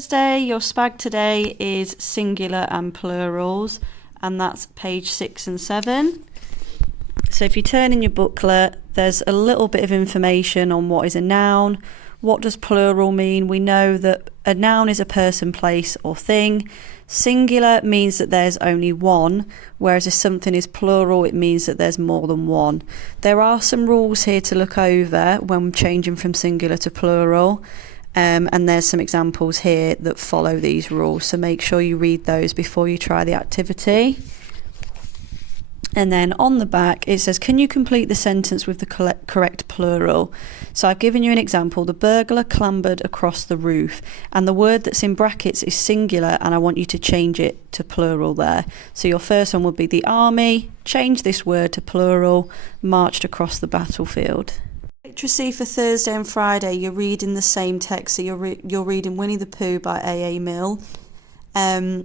Thursday, your spag today is singular and plurals, and that's page 6 and 7. So if you turn in your booklet, there's a little bit of information on what is a noun. What does plural mean? We know that a noun is a person, place or thing. Singular means that there's only one, whereas if something is plural, it means that there's more than one. There are some rules here to look over when changing from singular to plural. And there's some examples here that follow these rules, so make sure you read those before you try the activity. And then on the back it says, can you complete the sentence with the correct plural? So I've given you an example. The burglar clambered across the roof, and the word that's in brackets is singular, and I want you to change it to plural there. So your first one would be the army, change this word to plural, marched across the battlefield. Literacy for Thursday and Friday, you're reading the same text, so you're reading Winnie the Pooh by A.A. Milne. I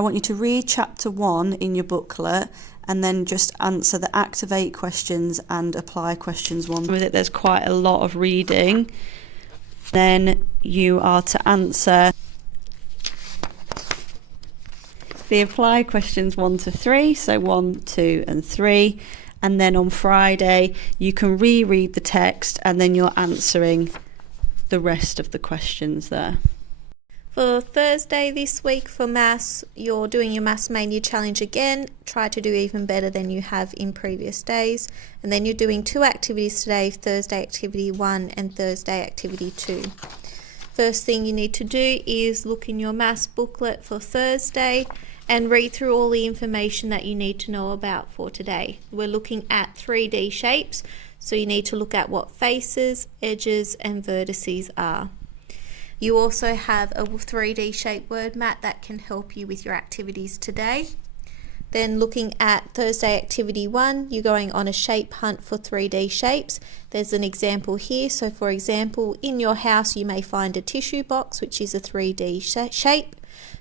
want you to read chapter 1 in your booklet and then just answer the activate questions and apply questions 1. With it, there's quite a lot of reading. Then you are to answer the apply questions 1 to 3, so 1, 2 and 3. And then on Friday you can reread the text and then you're answering the rest of the questions there. For Thursday this week for Maths, you're doing your Maths Mania Challenge again. Try to do even better than you have in previous days. And then you're doing 2 activities today, Thursday Activity 1 and Thursday Activity 2. First thing you need to do is look in your Maths booklet for Thursday and read through all the information that you need to know about for today. We're looking at 3D shapes, so you need to look at what faces, edges and vertices are. You also have a 3D shape word mat that can help you with your activities today. Then looking at Thursday Activity 1, you're going on a shape hunt for 3D shapes. There's an example here. So for example, in your house you may find a tissue box, which is a 3D shape.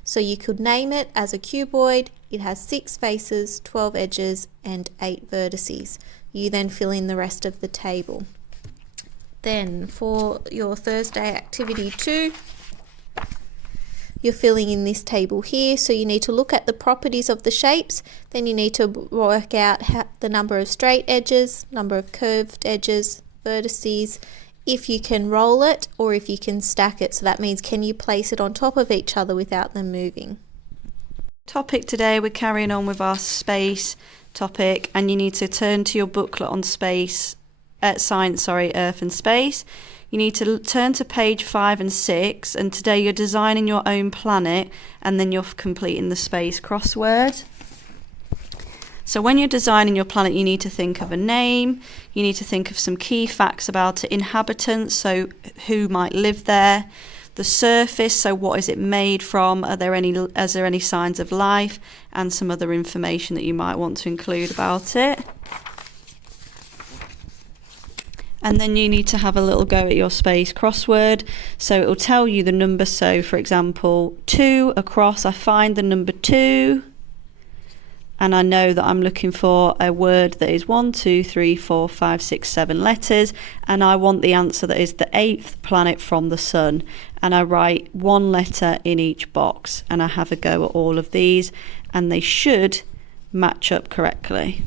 So you could name it as a cuboid. It has 6 faces, 12 edges and 8 vertices. You then fill in the rest of the table. Then for your Thursday Activity 2, you're filling in this table here. So you need to look at the properties of the shapes. Then you need to work out the number of straight edges, number of curved edges, vertices, if you can roll it or if you can stack it. So that means, can you place it on top of each other without them moving? Topic today, we're carrying on with our space topic, and you need to turn to your booklet on science, Earth and Space. You need to turn to page 5 and 6, and today you're designing your own planet and then you're completing the space crossword. So when you're designing your planet, you need to think of a name, you need to think of some key facts about it, inhabitants, so who might live there, the surface, so what is it made from, is there any signs of life, and some other information that you might want to include about it. And then you need to have a little go at your space crossword. So it will tell you the number. So for example, 2 across, I find the number 2. And I know that I'm looking for a word that is 1, 2, 3, 4, 5, 6, 7 letters. And I want the answer that is the 8th planet from the sun. And I write 1 letter in each box. And I have a go at all of these. And they should match up correctly.